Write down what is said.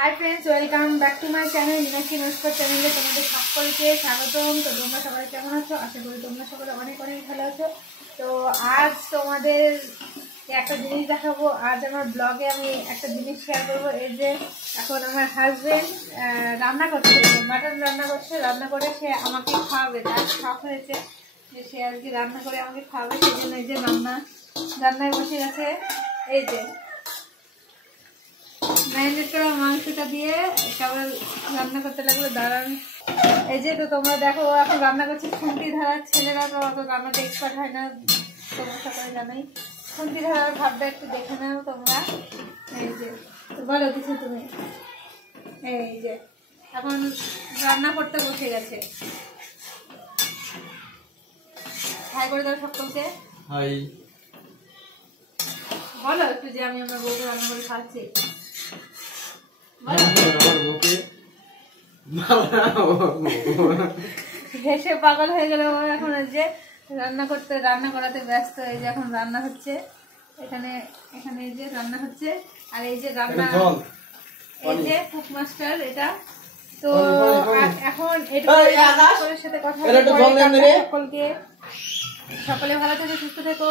Hi friends, welcome back to my channel Meenakshi नमस्कार चैनले तुम्हारे सकलके स्वागतम। तो তোমরা সবাই কেমন আছো? আশা করি তোমরা সবাই অনেক অনেক ভালো আছো। তো আজ তোমাদের একটা জিনিস দেখাবো। আজ আমার ব্লগে আমি একটা জিনিস শেয়ার করবো। এই যে এখন আমার হাজবেন্ড রান্না করছে, মাটন রান্না করছে। রান্না করে সে আমাকে খাওয়াবে, তার শখ হয়েছে যে সে আজকে রান্না করে আমাকে খাওয়াবে। সেই জন্য এই যে রান্নায় বসে গেছে। এই যে ম্যারিনেট করা মাংসটা দিয়ে কেবল রান্না করতে লাগলো। দাঁড়ান, এই যে তো তোমরা দেখো এখন রান্না করছি খুন্তি ধারার। ছেলেরা তো অত রান্নাতে এক্সপার্ট হয় না, তোমরা সকলে জানাই। খুন্তি ধারার ভাবটা একটু দেখে নাও তোমরা। এই যে বলো কিছু তুমি। এই যে এখন রান্না করতে বসে গেছে। হাই করে দাও সকলকে। হাই বলো একটু যে আমি আমার বউকে রান্না করে খাচ্ছি। হেসে পাগল হয়ে গেল এখন। যে রান্না করাতে ব্যস্ত। এই যে এখন রান্না হচ্ছে এখানে এই যে রান্না হচ্ছে। আর এই যে রান্না, এই যে কুক মাস্টার এটা। তো এখন সাথে কথা সকলে ভালো থেকো, সুস্থ থেকো।